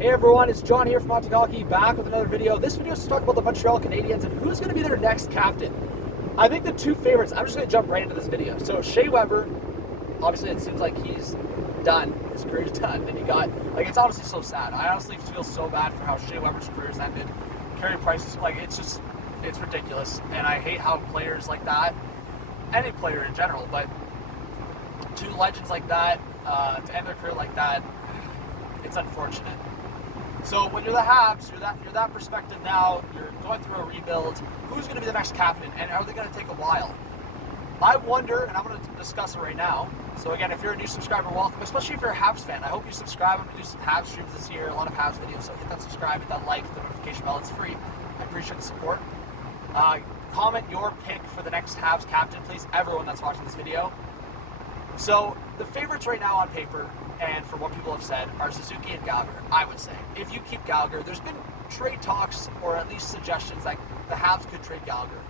Hey everyone, it's John here from Hockey, back with another video. This video is to talk about the Montreal Canadiens and who's going to be their next captain. I think the two favorites, I'm just going to jump right into this video. So Shea Weber, obviously it seems like he's done, his career's done. Then you got, it's honestly so sad. I honestly feel so bad for how Shea Weber's career's ended. Carey Price, it's ridiculous. And I hate how players like that, any player in general, but two legends like that, to end their career like that, it's unfortunate. So when you're the HABS, you're that perspective now, you're going through a rebuild, who's going to be the next captain, and are they going to take a while? I wonder, and I'm going to discuss it right now. So again, if you're a new subscriber, welcome, especially if you're a HABS fan. I hope you subscribe. I'm going to do some HABS streams this year, a lot of HABS videos, so hit that subscribe, hit that like, hit the notification bell, it's free. I appreciate the support. Comment your pick for the next HABS captain, please, everyone that's watching this video. So the favorites right now on paper, and for what people have said, are Suzuki and Gallagher, I would say. If you keep Gallagher, there's been trade talks, or at least suggestions, like the Habs could trade Gallagher,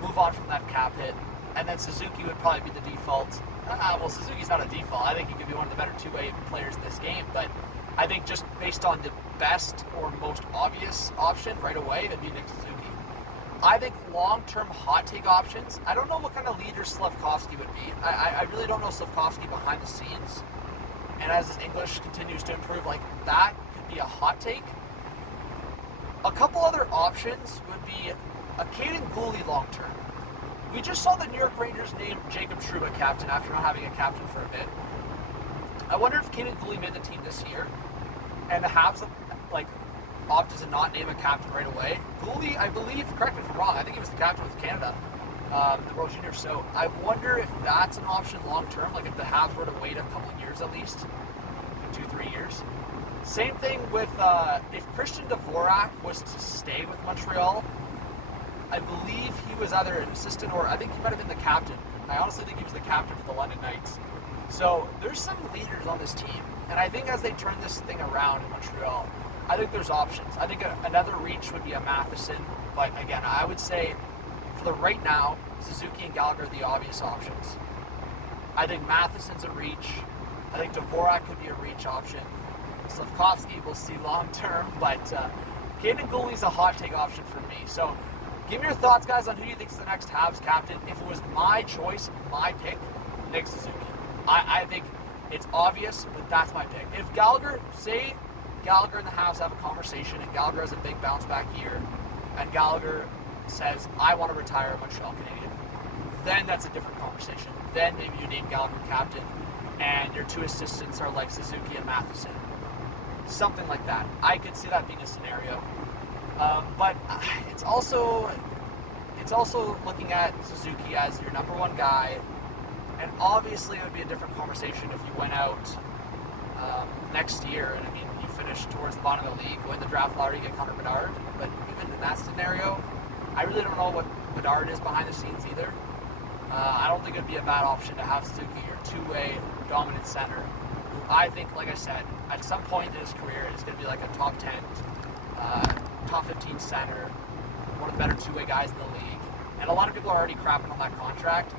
move on from that cap hit, and then Suzuki would probably be the default. Well, Suzuki's not a default. I think he could be one of the better two-way players in this game, but I think just based on the best or most obvious option right away, it'd be Nick Suzuki. I think long-term hot take options, I don't know what kind of leader Slafkovsky would be. I really don't know Slafkovsky behind the scenes. And as his English continues to improve, that could be a hot take. A couple other options would be a Caden Gooley long-term. We just saw the New York Rangers name Jacob Trouba captain after not having a captain for a bit. I wonder if Caden Gooley made the team this year, and the Habs opted to not name a captain right away. Gooley, I believe, correct me if I'm wrong, I think he was the captain with Canada, the World Juniors. So I wonder if that's an option long term, if the Habs were to wait a couple of years at least, 2-3 years. Same thing with if Christian Dvorak was to stay with Montreal. I believe he was either an assistant or I think he might have been the captain. I honestly think he was the captain for the London Knights. So there's some leaders on this team, and I think as they turn this thing around in Montreal, I think there's options. I think another reach would be a Matheson, but again, I would say for the right now, Suzuki and Gallagher are the obvious options. I think Matheson's a reach. I think Dvorak could be a reach option. Slafkovsky we'll see long term, but Caden Gooley's a hot take option for me. So give me your thoughts, guys, on who you think is the next Habs captain. If it was my choice, my pick, Nick Suzuki. I think it's obvious, but that's my pick. If Gallagher, say Gallagher and the Habs have a conversation, and Gallagher has a big bounce back year, and Gallagher says, I want to retire a Montreal Canadian, then that's a different conversation. Then maybe you name Gallagher captain, and your two assistants are like Suzuki and Matheson. Something like that. I could see that being a scenario. But it's also looking at Suzuki as your number one guy, and obviously it would be a different conversation if you went out next year, and you finish towards the bottom of the league, win the draft lottery, get Connor Bedard. But even in that scenario, I really don't know what Bedard is behind the scenes either. I don't think it would be a bad option to have Suzuki, your two-way dominant center, who I think, like I said, at some point in his career is going to be like a top 10, top 15 center, one of the better two-way guys in the league. And a lot of people are already crapping on that contract.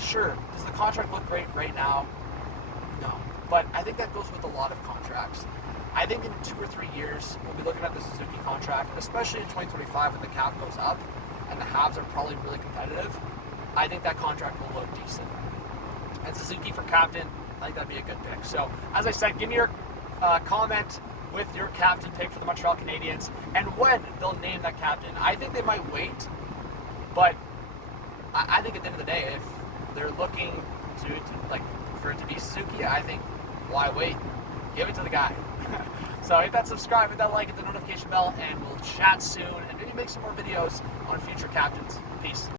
Sure, does the contract look great right now? No. But I think that goes with a lot of contracts. I think in 2 or 3 years, we'll be looking at the Suzuki contract, especially in 2025 when the cap goes up and the Habs are probably really competitive. I think that contract will look decent. And Suzuki for captain, I think that'd be a good pick. So, as I said, give me your comment with your captain pick for the Montreal Canadiens and when they'll name that captain. I think they might wait, but I think at the end of the day, if they're looking for it to be Suzuki, I think, why wait? Give it to the guy. So hit that subscribe, hit that like, hit the notification bell, and we'll chat soon and maybe make some more videos on future captains. Peace.